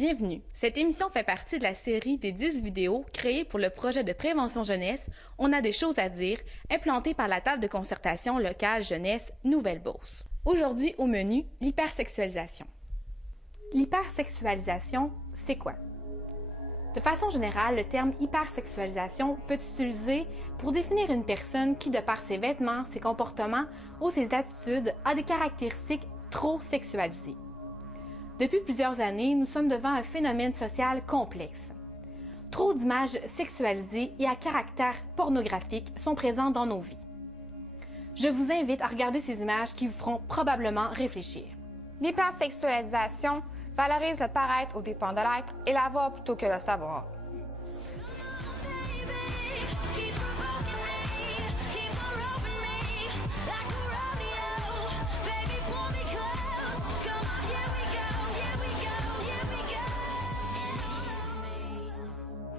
Bienvenue. Cette émission fait partie de la série des 10 vidéos créées pour le projet de prévention jeunesse On a des choses à dire, implanté par la table de concertation locale jeunesse Nouvelle-Beauce. Aujourd'hui au menu, l'hypersexualisation. L'hypersexualisation, c'est quoi? De façon générale, le terme hypersexualisation peut être utilisé pour définir une personne qui, de par ses vêtements, ses comportements ou ses attitudes, a des caractéristiques trop sexualisées. Depuis plusieurs années, nous sommes devant un phénomène social complexe. Trop d'images sexualisées et à caractère pornographique sont présentes dans nos vies. Je vous invite à regarder ces images qui vous feront probablement réfléchir. L'hypersexualisation valorise le paraître aux dépens de l'être et l'avoir plutôt que le savoir.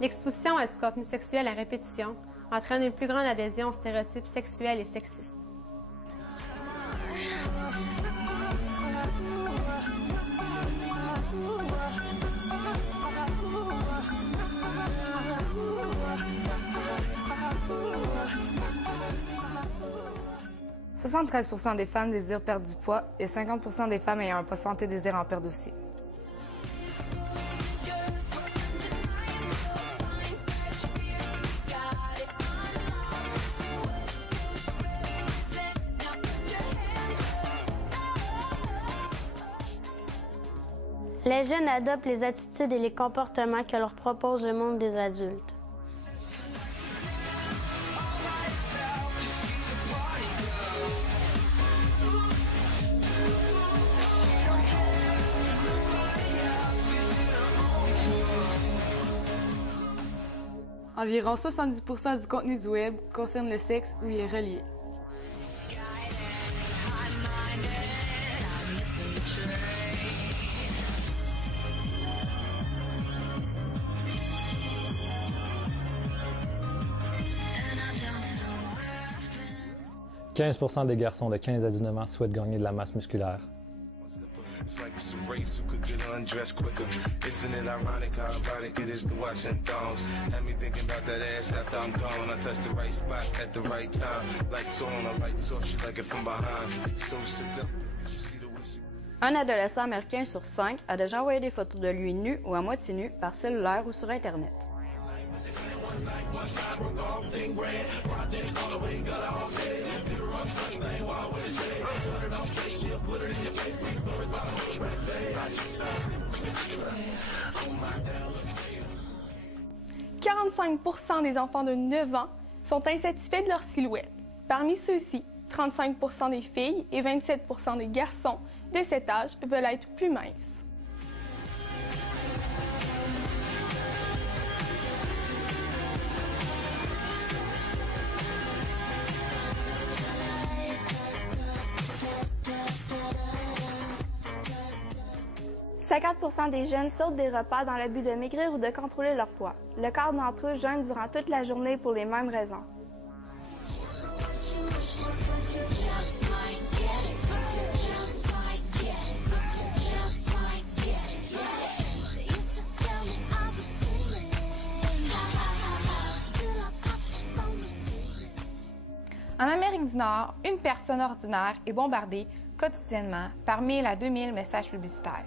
L'exposition à du contenu sexuel à répétition entraîne une plus grande adhésion aux stéréotypes sexuels et sexistes. « 73% des femmes désirent perdre du poids et 50% des femmes ayant un poids santé désirent en perdre aussi. » Les jeunes adoptent les attitudes et les comportements que leur propose le monde des adultes. Environ 70% du contenu du web concerne le sexe ou y est relié. « 15% des garçons de 15 à 19 ans souhaitent gagner de la masse musculaire. » Un adolescent américain sur 5 a déjà envoyé des photos de lui nu ou à moitié nu par cellulaire ou sur Internet. « 45% des enfants de 9 ans sont insatisfaits de leur silhouette. Parmi ceux-ci, 35% des filles et 27% des garçons de cet âge veulent être plus minces. « 50% des jeunes sautent des repas dans le but de maigrir ou de contrôler leur poids. Le quart d'entre eux jeûnent durant toute la journée pour les mêmes raisons. En Amérique du Nord, une personne ordinaire est bombardée quotidiennement par 1000 à 2000 messages publicitaires.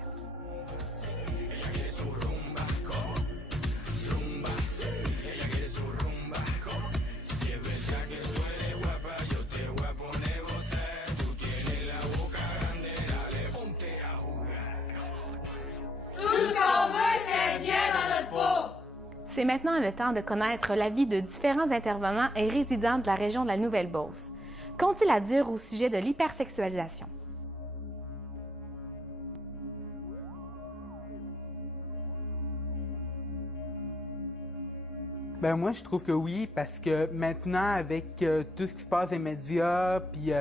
C'est maintenant le temps de connaître l'avis de différents intervenants et résidents de la région de la Nouvelle-Beauce. Qu'ont-ils à dire au sujet de l'hypersexualisation? Ben moi, je trouve que oui, parce que maintenant, avec tout ce qui se passe dans les médias, puis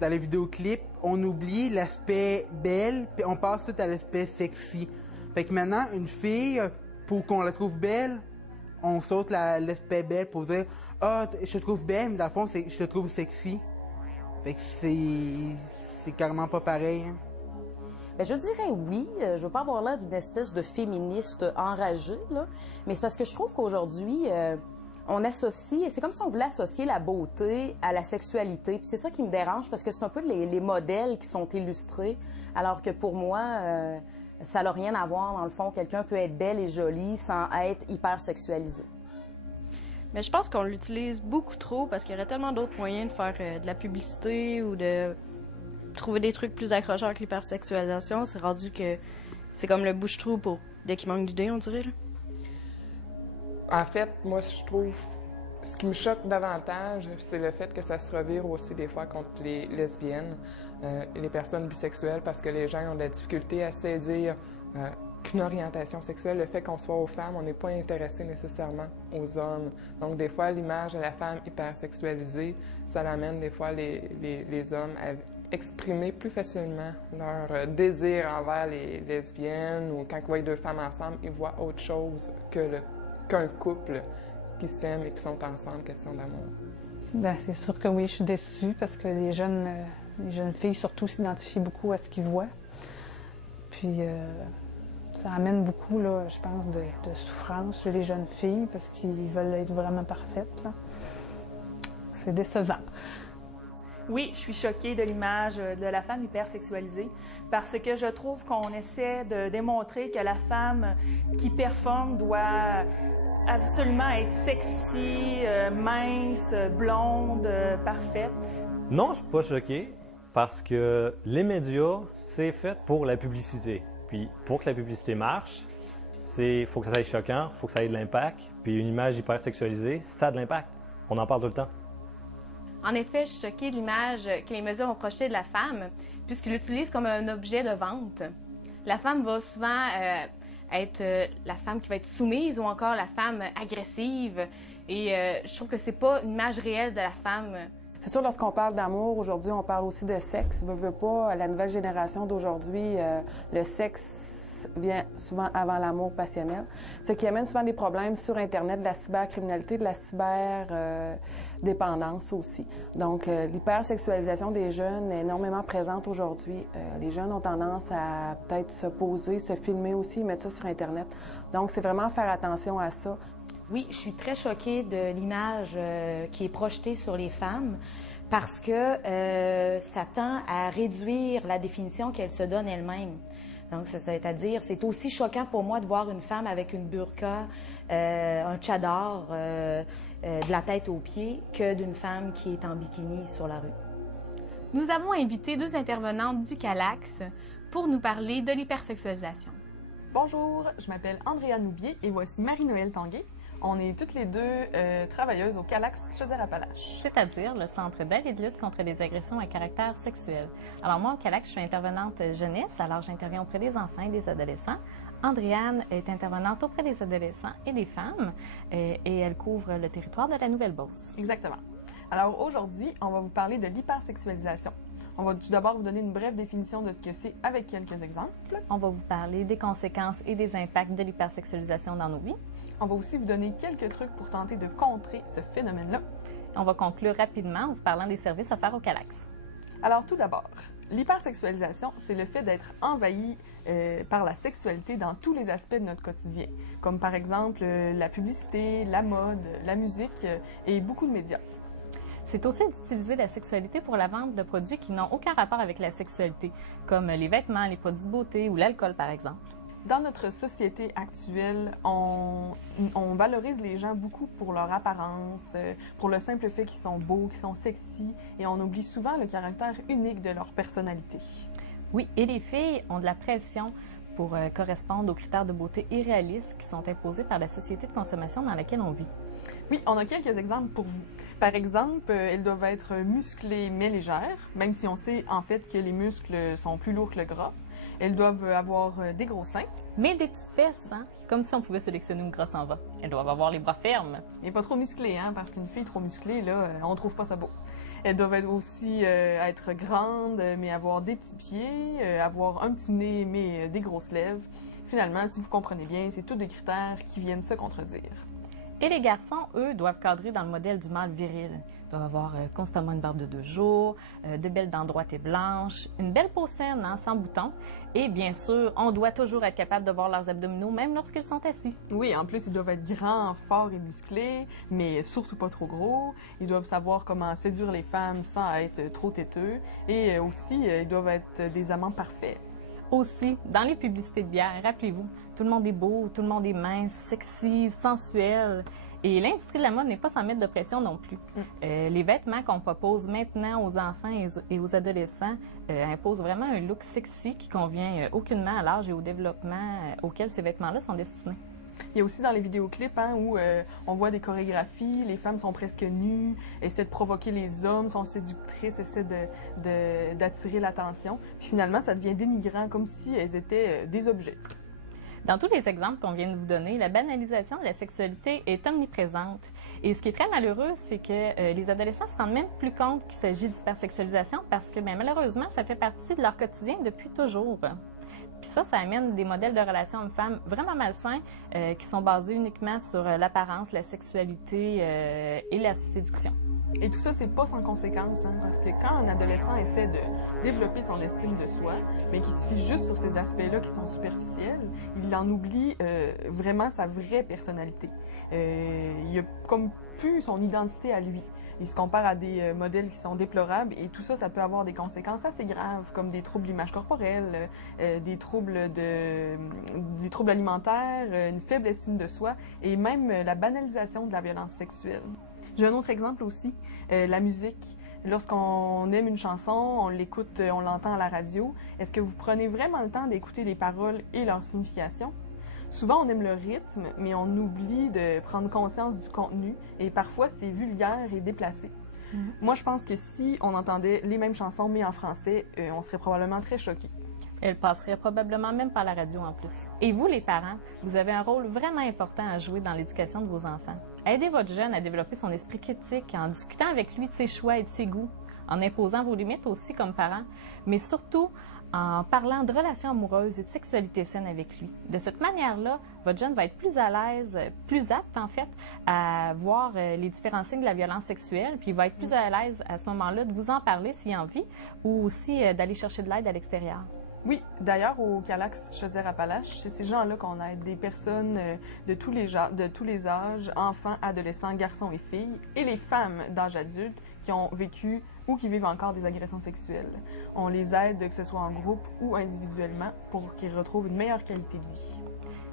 dans les vidéoclips, on oublie l'aspect belle, puis on passe tout à l'aspect sexy. Fait que maintenant, une fille, pour qu'on la trouve belle, on saute l'aspect belle pour dire « Ah, je te trouve belle, mais dans le fond, je te trouve sexy. » Fait que c'est carrément pas pareil. Hein. Bien, je dirais oui. Je ne veux pas avoir l'air d'une espèce de féministe enragée, là, mais c'est parce que je trouve qu'aujourd'hui, on associe, c'est comme si on voulait associer la beauté à la sexualité. Puis c'est ça qui me dérange, parce que c'est un peu les modèles qui sont illustrés, alors que pour moi, ça n'a rien à voir, dans le fond. Quelqu'un peut être belle et jolie sans être hyper sexualisé. Mais je pense qu'on l'utilise beaucoup trop parce qu'il y aurait tellement d'autres moyens de faire de la publicité ou de trouver des trucs plus accrocheurs que l'hypersexualisation. C'est rendu que c'est comme le bouche-trou pour dès qu'il manque d'idées, on dirait. Là. En fait, moi, je trouve ce qui me choque davantage, c'est le fait que ça se revire aussi des fois contre les lesbiennes et les personnes bisexuelles parce que les gens ont de la difficulté à saisir qu'une orientation sexuelle, le fait qu'on soit aux femmes, on n'est pas intéressé nécessairement aux hommes. Donc, des fois, l'image de la femme hypersexualisée, ça l'amène des fois les hommes à exprimer plus facilement leur désir envers les lesbiennes ou quand ils voient deux femmes ensemble, ils voient autre chose qu'un couple qui s'aiment et qui sont ensemble, question d'amour. Bien, c'est sûr que oui, je suis déçue parce que les jeunes filles surtout s'identifient beaucoup à ce qu'ils voient. Puis ça amène beaucoup, là, je pense, de souffrance chez les jeunes filles parce qu'ils veulent être vraiment parfaites. Là. C'est décevant. Oui, je suis choquée de l'image de la femme hypersexualisée parce que je trouve qu'on essaie de démontrer que la femme qui performe doit absolument être sexy, mince, blonde, parfaite. Non, je suis pas choquée parce que les médias, c'est fait pour la publicité. Puis pour que la publicité marche, faut que ça soit choquant, faut que ça ait de l'impact. Puis une image hypersexualisée, ça a de l'impact. On en parle tout le temps. En effet, je suis choquée de l'image que les médias ont projetée de la femme, puisqu'ils l'utilisent comme un objet de vente. La femme va souvent être la femme qui va être soumise ou encore la femme agressive. Et je trouve que c'est pas une image réelle de la femme. C'est sûr, lorsqu'on parle d'amour, aujourd'hui, on parle aussi de sexe. Veux pas, la nouvelle génération d'aujourd'hui, le sexe vient souvent avant l'amour passionnel, ce qui amène souvent des problèmes sur Internet, de la cybercriminalité, de la cyberdépendance aussi. Donc, l'hypersexualisation des jeunes est énormément présente aujourd'hui. Les jeunes ont tendance à peut-être se poser, se filmer aussi, mettre ça sur Internet. Donc, c'est vraiment faire attention à ça. Oui, je suis très choquée de l'image qui est projetée sur les femmes parce que ça tend à réduire la définition qu'elles se donnent elles-mêmes. Donc, c'est-à-dire, c'est aussi choquant pour moi de voir une femme avec une burqa, un tchadar, de la tête aux pieds, que d'une femme qui est en bikini sur la rue. Nous avons invité 2 intervenantes du CALAX pour nous parler de l'hypersexualisation. Bonjour, je m'appelle Andrea Noubier et voici Marie-Noëlle Tanguay. On est toutes les deux travailleuses au CALAX Chaudière-Appalaches. C'est-à-dire le Centre d'aide et de lutte contre les agressions à caractère sexuel. Alors moi, au CALAX, je suis intervenante jeunesse, alors j'interviens auprès des enfants et des adolescents. Andréane est intervenante auprès des adolescents et des femmes et elle couvre le territoire de la Nouvelle-Beauce. Exactement. Alors aujourd'hui, on va vous parler de l'hypersexualisation. On va tout d'abord vous donner une brève définition de ce que c'est avec quelques exemples. On va vous parler des conséquences et des impacts de l'hypersexualisation dans nos vies. On va aussi vous donner quelques trucs pour tenter de contrer ce phénomène-là. On va conclure rapidement en vous parlant des services offerts au CALAX. Alors tout d'abord, l'hypersexualisation, c'est le fait d'être envahi par la sexualité dans tous les aspects de notre quotidien, comme par exemple la publicité, la mode, la musique et beaucoup de médias. C'est aussi d'utiliser la sexualité pour la vente de produits qui n'ont aucun rapport avec la sexualité, comme les vêtements, les produits de beauté ou l'alcool, par exemple. Dans notre société actuelle, on valorise les gens beaucoup pour leur apparence, pour le simple fait qu'ils sont beaux, qu'ils sont sexy, et on oublie souvent le caractère unique de leur personnalité. Oui, et les filles ont de la pression pour correspondre aux critères de beauté irréalistes qui sont imposés par la société de consommation dans laquelle on vit. Oui, on a quelques exemples pour vous. Par exemple, elles doivent être musclées mais légères, même si on sait en fait que les muscles sont plus lourds que le gras. Elles doivent avoir des gros seins. Mais des petites fesses, hein? Comme si on pouvait sélectionner où grosse en va. Elles doivent avoir les bras fermes. Et pas trop musclées, hein? Parce qu'une fille trop musclée, là, on trouve pas ça beau. Elles doivent aussi être grandes, mais avoir des petits pieds, avoir un petit nez, mais des grosses lèvres. Finalement, si vous comprenez bien, c'est tous des critères qui viennent se contredire. Et les garçons, eux, doivent cadrer dans le modèle du mâle viril. Ils doivent avoir constamment une barbe de 2 jours, de belles dents droites et blanches, une belle peau saine, sans boutons. Et bien sûr, on doit toujours être capable de voir leurs abdominaux, même lorsqu'ils sont assis. Oui, en plus, ils doivent être grands, forts et musclés, mais surtout pas trop gros. Ils doivent savoir comment séduire les femmes sans être trop têteux. Et aussi, ils doivent être des amants parfaits. Aussi, dans les publicités de bière, rappelez-vous, tout le monde est beau, tout le monde est mince, sexy, sensuel. Et l'industrie de la mode n'est pas sans mettre de pression non plus. Les vêtements qu'on propose maintenant aux enfants et aux adolescents imposent vraiment un look sexy qui convient aucunement à l'âge et au développement auquel ces vêtements-là sont destinés. Il y a aussi dans les vidéoclips où on voit des chorégraphies, les femmes sont presque nues, essaient de provoquer les hommes, sont séductrices, essaient d'attirer l'attention. Puis finalement, ça devient dénigrant, comme si elles étaient des objets. Dans tous les exemples qu'on vient de vous donner, la banalisation de la sexualité est omniprésente. Et ce qui est très malheureux, c'est que les adolescents se rendent même plus compte qu'il s'agit d'hypersexualisation parce que malheureusement, ça fait partie de leur quotidien depuis toujours. Puis ça amène des modèles de relations hommes-femmes vraiment malsains qui sont basés uniquement sur l'apparence, la sexualité et la séduction. Et tout ça, c'est pas sans conséquence, parce que quand un adolescent essaie de développer son estime de soi, mais qu'il se fie juste sur ces aspects-là qui sont superficiels, il en oublie vraiment sa vraie personnalité. Il a comme plus son identité à lui. Il se compare à des modèles qui sont déplorables et tout ça, ça peut avoir des conséquences assez graves, comme des troubles d'image corporelle, des troubles alimentaires, une faible estime de soi et même la banalisation de la violence sexuelle. J'ai un autre exemple aussi, la musique. Lorsqu'on aime une chanson, on l'écoute, on l'entend à la radio, est-ce que vous prenez vraiment le temps d'écouter les paroles et leur signification? Souvent, on aime le rythme, mais on oublie de prendre conscience du contenu et parfois, c'est vulgaire et déplacé. Moi, je pense que si on entendait les mêmes chansons, mais en français, on serait probablement très choqués. Elle passerait probablement même par la radio en plus. Et vous, les parents, vous avez un rôle vraiment important à jouer dans l'éducation de vos enfants. Aidez votre jeune à développer son esprit critique en discutant avec lui de ses choix et de ses goûts, en imposant vos limites aussi comme parents, mais surtout en parlant de relations amoureuses et de sexualité saine avec lui. De cette manière-là, votre jeune va être plus à l'aise, plus apte en fait, à voir les différents signes de la violence sexuelle, puis il va être plus à l'aise à ce moment-là de vous en parler s'il a envie, ou aussi d'aller chercher de l'aide à l'extérieur. Oui, d'ailleurs, au Calax Chaudière-Appalaches, c'est ces gens-là qu'on aide, des personnes de tous les âges, enfants, adolescents, garçons et filles, et les femmes d'âge adulte qui ont vécu ou qui vivent encore des agressions sexuelles. On les aide, que ce soit en groupe ou individuellement, pour qu'ils retrouvent une meilleure qualité de vie.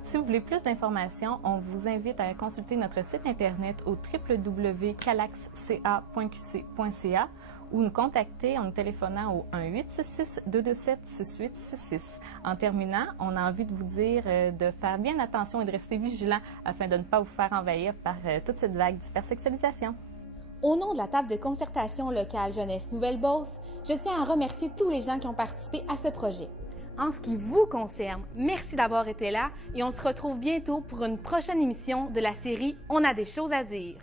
Si vous voulez plus d'informations, on vous invite à consulter notre site Internet au www.calaxca.qc.ca ou nous contacter en nous téléphonant au 1-866-227-6866. En terminant, on a envie de vous dire de faire bien attention et de rester vigilant afin de ne pas vous faire envahir par toute cette vague d'hypersexualisation. Au nom de la table de concertation locale Jeunesse Nouvelle-Beauce, je tiens à remercier tous les gens qui ont participé à ce projet. En ce qui vous concerne, merci d'avoir été là et on se retrouve bientôt pour une prochaine émission de la série On a des choses à dire.